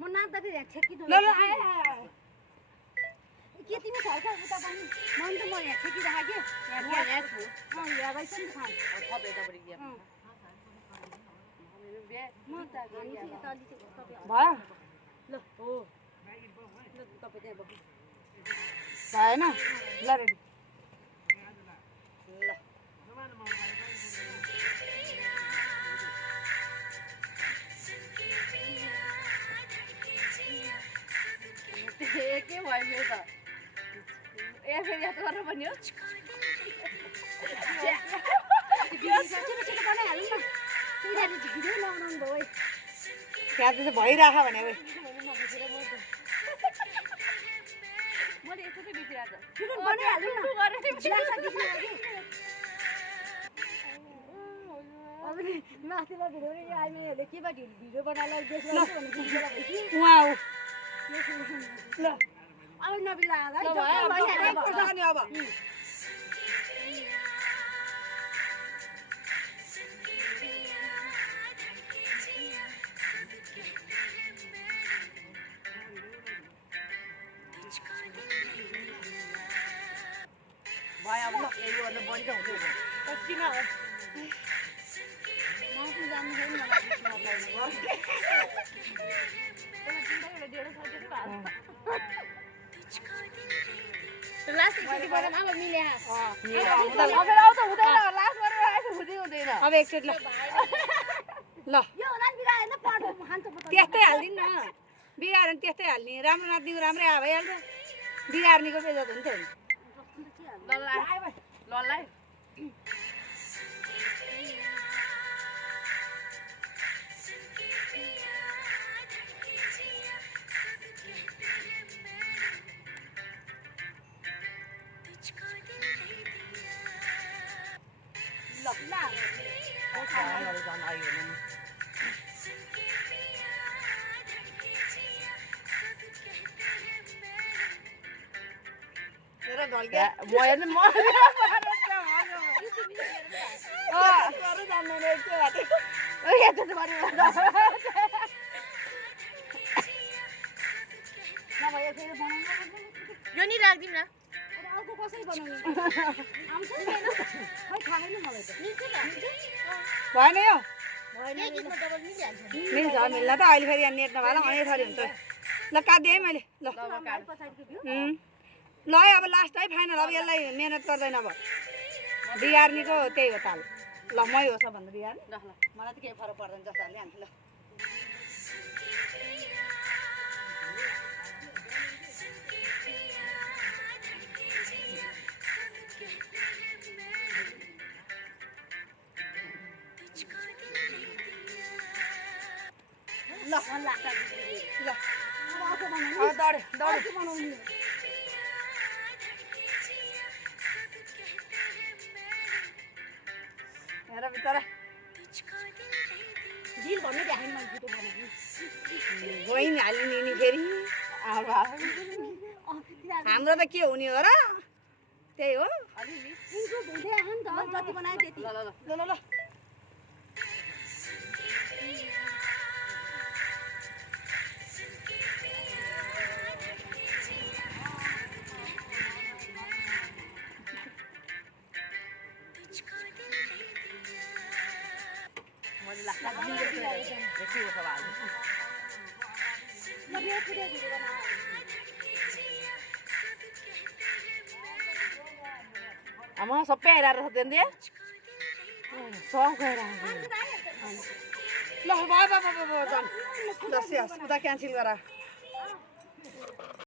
म नाच्दा फेरि ठेकिदो ल ल आए के तिमी छ क्या उता पनि मन त म यहाँ ठेकिराख के यहाँ छु यहाँ गइस नि खान थप यतापट्टि गयो म त हामी चाहिँ यता अलि चाहिँ तपाईँ भयो ल हो ल तपाईँ त्यहाँ बस्नु भएन ल रेडी के भयो मेरो त ए फेरि याद गर्नु पर्ने हो त्यहाँ चाहिँ भइराख भने मैले यस्तो चाहिँ बिग्रिरहेको बनाइहाल्नु न माथिबाट भिडियो आइमाईहरूले के बा भिडियो बनाएर ल अब नबिग्रा अब भयो अब यही गर्दा बढी त हुँदैन किन अब एकचोटि ल त्यस्तै हालिदिनु न बिगाएर त्यस्तै हाल्ने राम्रो नाच्नेको राम्रै आ भइहाल्छ बिगार्नेको बेजत हुन्छ नि यो नि राख्दिउँ न भएन यो मिल्छ मिल्न त अहिले फेरि यहाँ नेट नभएर अनेक थरी हुन्छ ल काटिदिएँ है मैले ल ल है अब लास्ट है फाइनल अब यसलाई मेहनत गर्दैन अब बिगार्नेको त्यही हो ताल ल मै हो सबभन्दा बिगार्ने ल मलाई त केही फरक पर्दैन जस्तोहरूले हान्छु ल ल ल दौडे दौडे हेर बिचरा दिल भन्नु देखाइन मैले भिडियो बनाउनु गइन हालिने नि फेरि हाम्रो त के हुने हो र त्यही हो हुँदै आयो नि त जति बनायो त्यति ल ल ल ल ल आमा सबै आइरहेको छ त्यहाँदेखि सब गइरहेको ल भयो भयो भयो जाऊँ ल उता क्यान्सल गर